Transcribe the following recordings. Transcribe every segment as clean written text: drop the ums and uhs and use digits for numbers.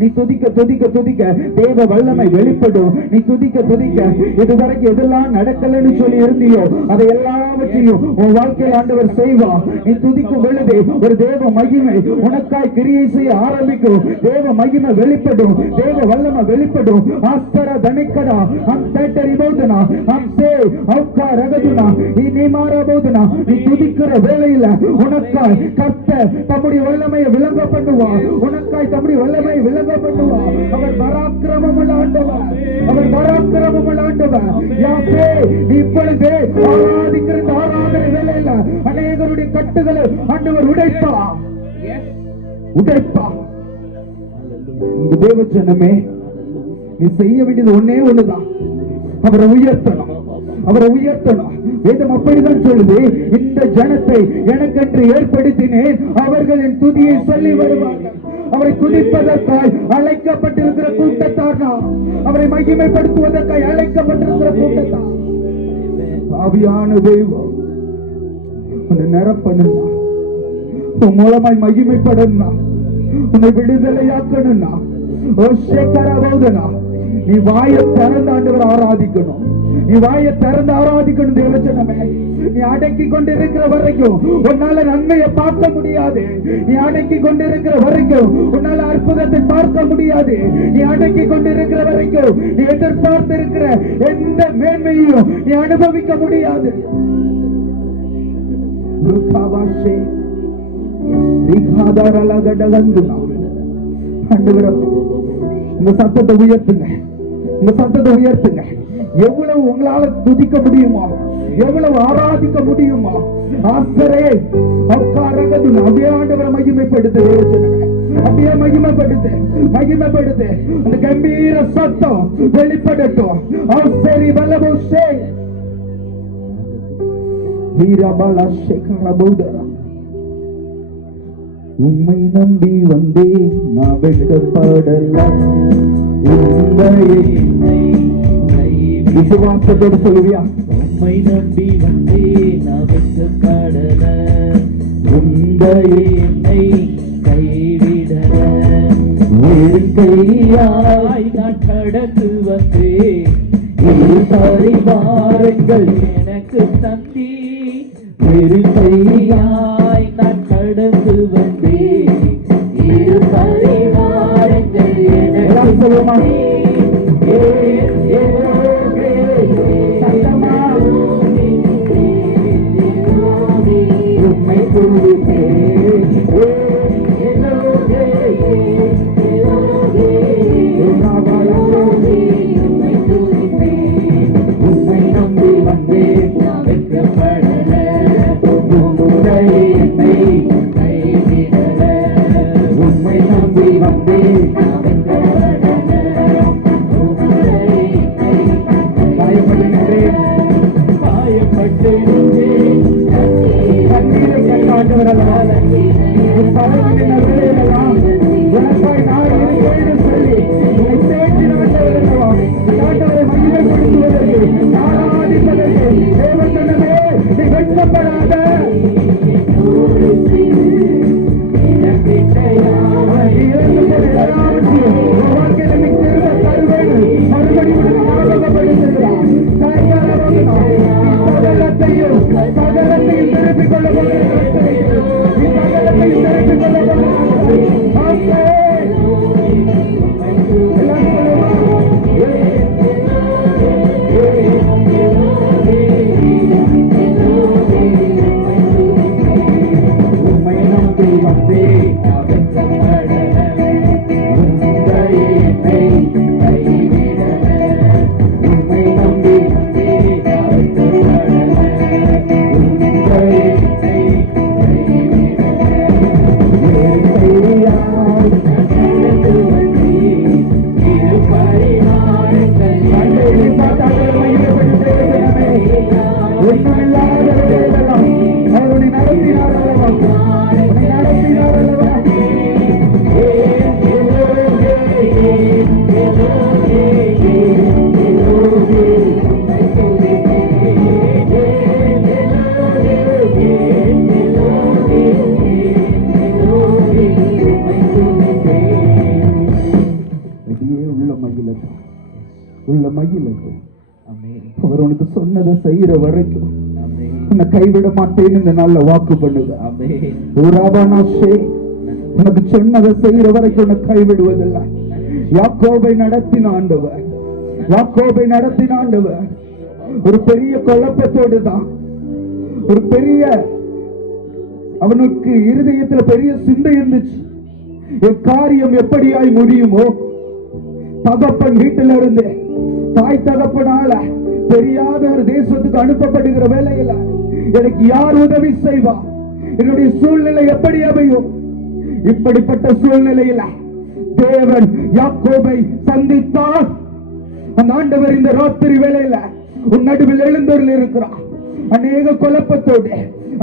நீ துதிக்க துதிக்க துதிக்க தேவ வல்லமை வெளிப்படும். நீ துதிக்க துதிக்க இதுவரைக்கும் எதெல்லாம் நடக்கலன்னு சொல்லி இருந்தியோ அதை எல்லாவற்றையும் உன் வாழ்க்கையில் ஆண்டவர் செய்வார். நீ துதிக்கும் பொழுது ஒரு தேவ மகிமை உனக்காய் கிரியை செய்ய ஆரம்பிக்கும். தேவ மகிமை வெளிப்படும், தேவ வல்லமை வெளிப்படும். ஆஸ்தர தனிக்கடா அம் தேட்டரி போதுனா அம் சே அவுக்கா ரகதுனா நீ மாற போதுனா நீ துதிக்கிற வேளையில உனக்காய் கர்த்தர் தம்முடைய வல்லமையை விளங்க பண்ணுவார். உனக்காய் தம்முடைய வல்லமையை விளங்க பண்ணுவார். அவர் பராக்கிரமம் உள்ள ஆண்டவர், அவர் பராக்கிரமம் உள்ள ஆண்டவர். யாவே இப்பொழுது ஆராதிக்கிற ஆராதனை வேளையில அநேகருடைய கட்டுகளை ஆண்டவர் உடைப்பார், உடைப்பார். தேவ ஜனமே, நீ செய்ய வேண்டியது ஒன்னே ஒண்ணுதான், அவரை உயர்த்தணும், அவரை உயர்த்தணும். வேதம் அப்படிதான் சொல்லுது, இந்த ஜனத்தை எனக்கென்று ஏற்படுத்தினேன், அவர்களின் துதியை சொல்லி வருவார்கள். அவரை துதிப்பதற்காய் அழைக்கப்பட்டிருக்கிற கூட்டத்தார் நாம், அவரை மகிமைப்படுத்துவதற்காய் அழைக்கப்பட்டிருக்கிற கூட்டத்தார். ஆவியான தெய்வம் உன்னை நிரப்பணும்னா, உன் மூலமாய் மகிமைப்படணும்னா, உன்னை விடுதலையாக்கணும்னா, நீ வாயை திறந்து ஆண்டவர் ஆராதிக்கணும். நீ வாயை திறந்து ஆராதிக்கணும். தேவஜனமே, நீ அடக்கி கொண்டிருக்கிற வரைக்கும் உன்னால நன்மையை பார்க்க முடியாது. நீ அடக்கி கொண்டிருக்கிற வரைக்கும் உன்னால அற்புதத்தை பார்க்க முடியாது. நீ அடக்கி கொண்டிருக்கிற வரைக்கும் நீ எதிர்பார்த்திருக்கிற எந்த மேன்மையும் நீ அனுபவிக்க முடியாது. உங்க சத்தத்தை உயர்த்துங்க, உங்க சத்தத்தை உயர்த்துங்க. எவ்வளவு உங்களால துதிக்க முடியுமா, எவ்வளவு ஆராதிக்க முடியுமா, ஆசரே அக்காரகது அப்படியே ஆண்டவரை மகிமைப்படுத்து, அப்படியே மகிமைப்படுத்து, மகிமைப்படுத்து. அந்த கம்பீர சத்தம் வெளிப்படட்டும். ஆசரி வல்லபோஷே வீரபல சேகரபோதரா. உம்மை நம்பி வந்தேன் நான் வெட்கப்படல, விசுவாசத்தோடு சொல்லுவியா? உம்மை நம்பி வந்தேன் நான் வெட்கப்படல, உந்தையே என்னை கைவிடல. கையாய் நான் கடந்து வந்தேன், பரிவாரங்கள் எனக்கு தந்தி. கையாய் நான் கடந்து வந்தேன், பரிவாரங்கள் எனக்கு தந்தி. உம்மை துதிப்பேன், உம்மை நம்பி வந்தேன் நான் வெட்கப்படல, என்னை கைவிடல. உம்மை நம்பி வந்தேன் நான் வெட்கப்படல, காயப்பட்டு நின்றேன், காயப்பட்டு நின்றேன். கண்ணீரை கண்டாண்டவர் அல்லவா, பரவலின் வேலையெல்லாம் எனக்காய் நான் இருக்கிறேன் சொல்லி உன்னை தேற்றினவர்கள் அல்லவா. ஆண்டவரை மகிமைப்படுத்துவதற்கு, ஆராதிப்பதற்கு தேவனே நீ வெட்கப்படாத. திருப்பிக் கொள்ள எல்லாரும் உள்ள மகிழட்டும். ஆமென். அவர் உனக்கு சொன்னதை செய்யற வரைக்கும் ஆமென். உன்னை கைவிட மாட்டேன்னு இந்த நாள்ல வாக்கு பண்ணுங்க. ஆமென். உனக்கு சொன்னதை செய்யற வரைக்கும் உன்னை கைவிடுவதில்லை. யாக்கோபை நடத்தின ஆண்டவர், யாக்கோபை நடத்தின ஆண்டவர் ஒரு பெரிய குழப்பத்தோடு தான், ஒரு பெரிய அவனுக்கு இருதயத்துல பெரிய சிந்தை இருந்துச்சு. காரியம் எப்படியாய் முடியுமோ, தகப்பன் வீட்டில இருந்து தாய் தகப்பனால தெரியாத ஒரு தேசத்துக்கு அனுப்பப்படுகிற வேலையில எனக்கு யார் உதவி செய்வா, என்னுடைய சூழ்நிலை எப்படி அமையும்? இப்படிப்பட்ட சூழ்நிலையில தேவன் யாக்கோபை சந்தித்தார். அந்த ஆண்டவர் இந்த ராத்திரி வேளையில உன் நடுவில் எழுந்தருள் இருக்கிறார். அநேக குழப்பத்தோடு,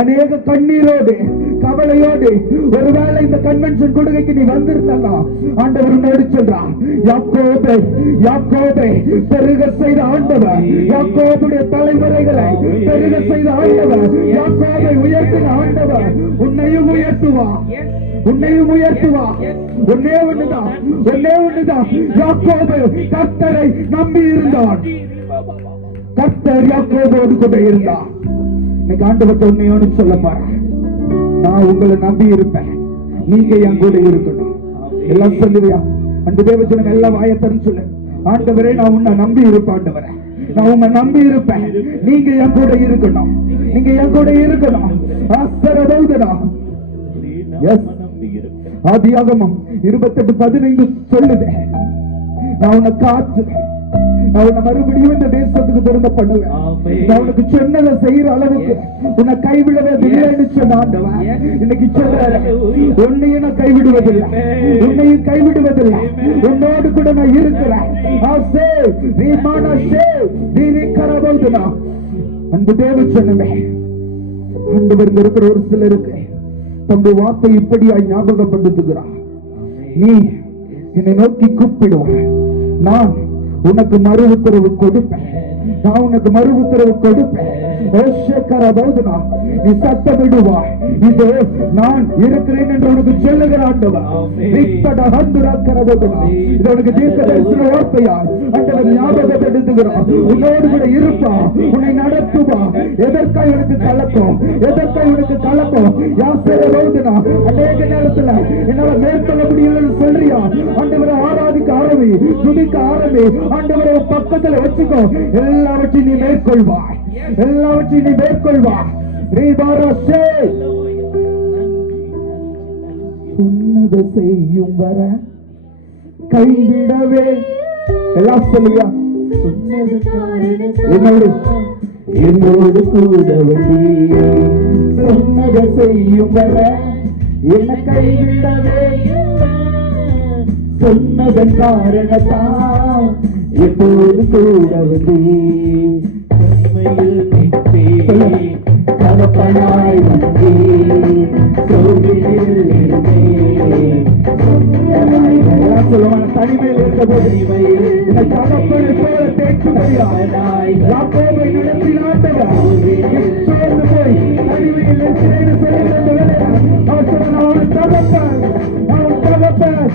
அநேக கண்ணீரோடு, கவலையோடு ஒருவேளை இந்த கன்வென்ஷன் கொடுக்கைக்கு நீ வந்திருந்தா ஆண்டவர் உன்னோடு சொல்றான், யாக்கோபை யாக்கோபை பெருக செய்த ஆண்டவர், யாக்கோபுடைய தலைமுறைகளை பெருக செய்த ஆண்டவர், யாக்கோபை உயர்த்தின ஆண்டவர் உன்னையும் உயர்த்துவா, உன்னையும் உயர்த்துவா. ஒன்னே ஒண்ணுதான், ஒன்னே ஒண்ணுதான். யாக்கோபு கர்த்தரை நம்பி இருந்தான். கர்த்தர் யாக்கோபோடு கூட இருந்தார். இன்னைக்கு ஆண்டவர் உண்மையோடு சொல்ல பாரு, நான் உங்களை நம்பி இருப்பேன், நீங்க என் கூட இருக்கணும். எல்லாம் சொல்லுவியா? அந்த தேவச்சனம் எல்லாம் வாயத்தன்னு சொல்லு. ஆண்டவரே நான் உன்னை நம்பி இருப்பேன், ஆண்டவரே நான் உன்னை நம்பி இருப்பேன், நீங்க என் கூட இருக்கணும், நீங்க என் கூட இருக்கணும். ஆஸ்தரபௌதனா ஆதியாகமம் 28:15 சொல்லுது, நான் உன்னை காத்து நான் உன்னை மறுபடியும் இந்த தேசத்துக்கு திரும்ப பண்ணுவேன். நான் உனக்கு சொன்னதை செய்யற அளவுக்கு உன்னை கைவிடவே இல்லைன்னு சொன்ன ஆண்டவன் இன்னைக்கு சொல்றாரு, உன்னையும் நான் கைவிடுவதில்லை, உன்னையும் கைவிடுவதில்லை, உன்னோடு கூட நான் இருக்கிறேன். அந்த தேவச்சனமே ஆண்டவர் இருக்கிற ஒரு சிலருக்கு தம்முடைய வார்த்தை இப்படியாய் ஞாபகப்படுத்துகிறார், நீ என்னை நோக்கி கூப்பிடுவாய், நான் உனக்கு மறு உத்தரவு கொடுப்பேன், நான் உனக்கு மறு உத்தரவு கொடுப்பேன். நீ சத்தமிடுவாய், இது நான் இருக்கிறேன் என்று உனக்கு சொல்லுகிற ஆண்டவர். இது உனக்கு தீர்க்கதரிசன வார்த்தையா ஆண்டவர் ஞாபகப்படுத்துகிறார். உன்னோடு கூட இருப்பா, உன்னை நடத்துவா. எதற்காய் உனக்கு கலக்கம், எதற்காய் உனக்கு கலக்கம்? யாசேரோதுனா அநேக நேரத்துல என்னால மேற்கொள்ள முடியலன்னு சொல்றியா, ஆண்டவரை ஆராதிக்க ஆரம்பி, துதிக்க ஆரம்பி, ஆண்டவரை பக்கத்துல வச்சுக்கோ. எல்லாவற்றையும் நீ மேற்கொள்வாய், எல்லாவற்றையும் நீ மேற்கொள்வாய். சொன்னதை செய்யும் வர கைவிடவே. எல்லாம் சொல்லுங்க, என்னோடு கூட வந்து சொன்னதை செய்யும் வர என்ன கைவிடவே. சொன்னதன் காரணத்தான் எப்போது கூட வந்து தகப்பனாய் வந்து சொல்லுவாங்க, தனிமையில் இருந்தபோது என்னை தகப்பனை போல தேய்ச்சுமையாய் யாக்கோபை நடத்தினாண்டவர் சோர்ந்து போய் தனிமையில் இருக்கிறேன்னு சொல்லியிருந்த அவர் சொன்ன அவன் தகப்பன், அவன் தகப்பன்.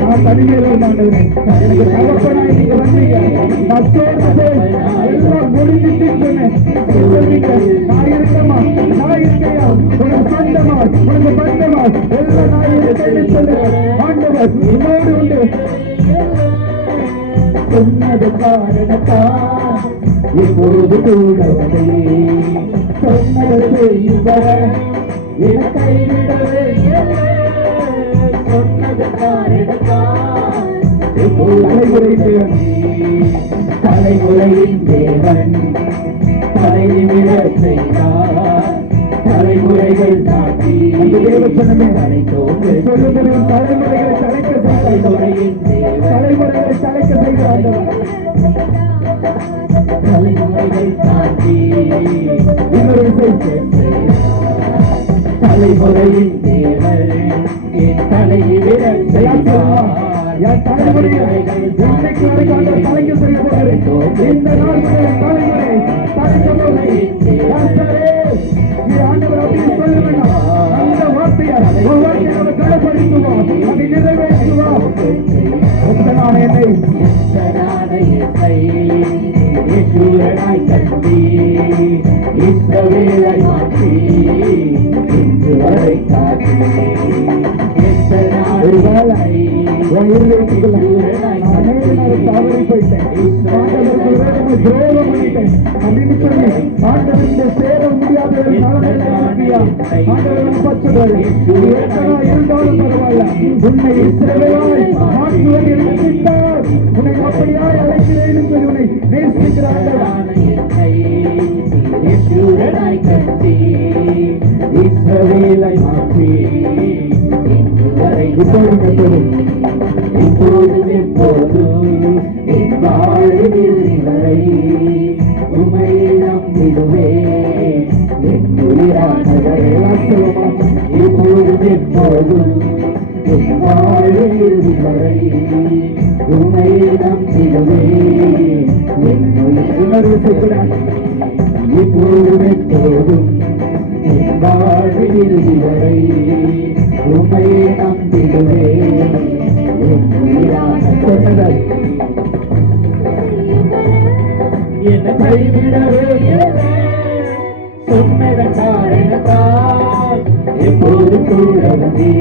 நான் தனிமையில் இருந்தாண்டவரே, எனக்கு தகப்பனாய் நீங்க வந்தீங்க, நான் சோர்ந்து போய் எல்லாம் முடிஞ்சிட்டு சொன்னேன். நான் இருக்கமா, நான் இருக்கையா, உனக்கு சொந்தமா, உனக்கு பந்தமா, எல்லாம் நான் இருக்கேன்னு சொல்லுவேன். ஆண்டவர் உன்னோடு உண்டு. சொன்னது காரணத்தா இப்பொழுது கூட வந்து சொன்னது செய்யும் வர என கைவிடவே. சொன்னது காரணத்தா தலைமுறையின் தேவன் தலைநிமிர செய்தார். தலைமுறைகள் தாக்கி தேவச்சனமே சொல்லுகிறேன், தலைமுறைகளை தலைக்க தலைமுறையின் தலைமுறைகளை தலைக்க செய்கிறார்கள். இன்னைக்கு வரைக்கும் ஆண்டவர் தலைக்கு செய்ய போகிறேன். இந்த நாள் முதல் தலைமுறை தலைக்க போகிறேன். கர்த்தரே, நீ ஆண்டவர் அப்படின்னு சொல்ல வேண்டாம். அந்த வார்த்தையை ஒரு வார்த்தையை நம்ம கடைப்படுத்துவோம், அதை நிறைவேற்றுவோம். எத்தனான என்னை இஸ்ரவேலை மாற்றி இன்று வரை காட்டி தவறி போயிட்டேன், ஆண்டவருக்கு விரோதமா துரோகம் பண்ணிட்டேன் அப்படின்னு சொல்லி ஆண்டவருக்கு சேர முடியாத ஒரு நிலைமையா ஆண்டவர் பச்சுவாரு. இருந்தாலும் பரவாயில்ல, உன்னை இஸ்ரவேலாய் மாற்றுவது நினைத்தார், உன்னை அப்படியாய் அழைக்கிறேன் சொல்லி உன்னை நேசிக்கிறார்கள். இஸ்ரவேலை மாற்றி இப்போதும் எப்போதும் என் வாழ்வில் வரை உம்மையை நம்பிடுவே என் உயிரானவரே. இப்போதும் எப்போதும் என் வாழ்வில் வரை உம்மையை நம்பிடுவே என் உயிரானவரே. இப்போதும் எப்போதும் என் வாழ்வில் வரை உம்மையை நம்பிடுவே என் உயிரானவரே. என்னை கைவிடவே சொன்னதன் காரணத்தால் எப்போது கூட வந்தே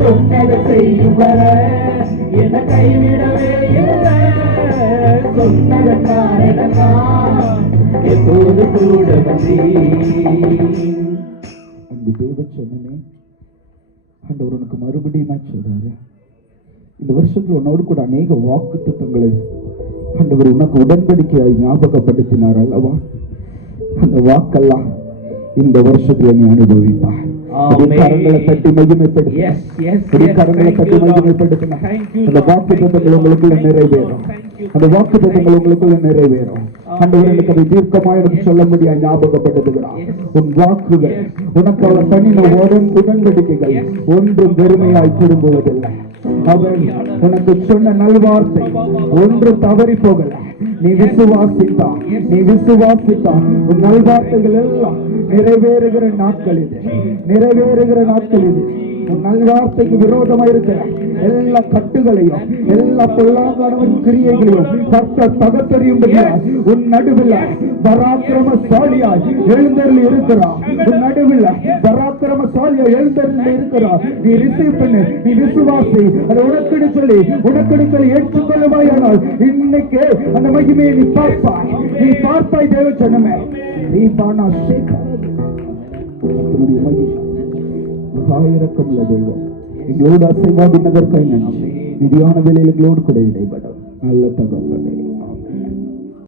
சொன்னதை செய்யும் வர என்னை கைவிடவே சொன்னதன் காரணத்தால் எப்போது கூட வந்தே. அங்கு தேவ சொன்னமே ஆண்டவர் உனக்கு மறுபடியும் சொல்றாரு, இந்த வருஷத்துல உன்னோடு கூட அநேக வாக்கு தத்துவங்களை ஆண்டவர் உனக்கு உடன்படிக்கையாய் ஞாபகப்படுத்தினார் அல்லவா? அந்த வாக்கெல்லாம் இந்த வருஷத்துல நீ அனுபவிப்பாய். கரங்களை தட்டி மகிமைப்படுத்து, கரங்களை தட்டி மகிமைப்படுத்தின அந்த வாக்கு தத்துவங்கள் உங்களுக்குள்ள நிறைவேறும். அந்த வாக்கு தத்துவங்கள் உங்களுக்குள்ள நிறைவேறும். ஆண்டவர் எனக்கு அதை தீர்க்கமாக எனக்கு சொல்ல முடியாது ஞாபகப்படுத்துகிறார். உன் வாக்குகள் உனக்கு அவர் பண்ணின உடன்படிக்கைகள் ஒன்றும் வெறுமையாய் திரும்புவதில்லை. அவர் உனக்கு சொன்ன நல்வார்த்தை ஒன்று தவறி போகல. நீ விசுவாசித்தா உன் நல்வார்த்தைகள் எல்லாம் நிறைவேறுகிற நாட்கள் இது, நிறைவேறுகிற நாட்கள் இது. உன் நல்வார்த்தைக்கு விரோதமா இருக்கிற எல்லா கட்டுகளையும் எல்லா பொல்லாங்கானவன் கிரியைகளையும் கர்த்தர் தகர்த்தெறியும்படியா உன் நடுவில் பராக்கிரமசாலியாய் எழுந்தருளி இருக்கிறார். உன் நடுவில் பராக்கிரமசாலியாய் எழுந்தருளி இருக்கிறார். நீ ரிசீவ் பண்ணு, நீ விசுவாசி, அதை உனக்குன்னு சொல்லி ஏற்றுக்கொள்ளுவாயானால் இன்னைக்கு அந்த மகிமையை நீ பார்ப்பாய் தேவ சொன்னமே. நீ பானா சேகருடைய மகிமை இரக்கமுள்ள தெய்வம் எங்களோடு அசைவாடி நகர்க்காய் நன்றி. விதியான வேலையில் எங்களோடு கூட இடைபடும் நல்ல தகவல்.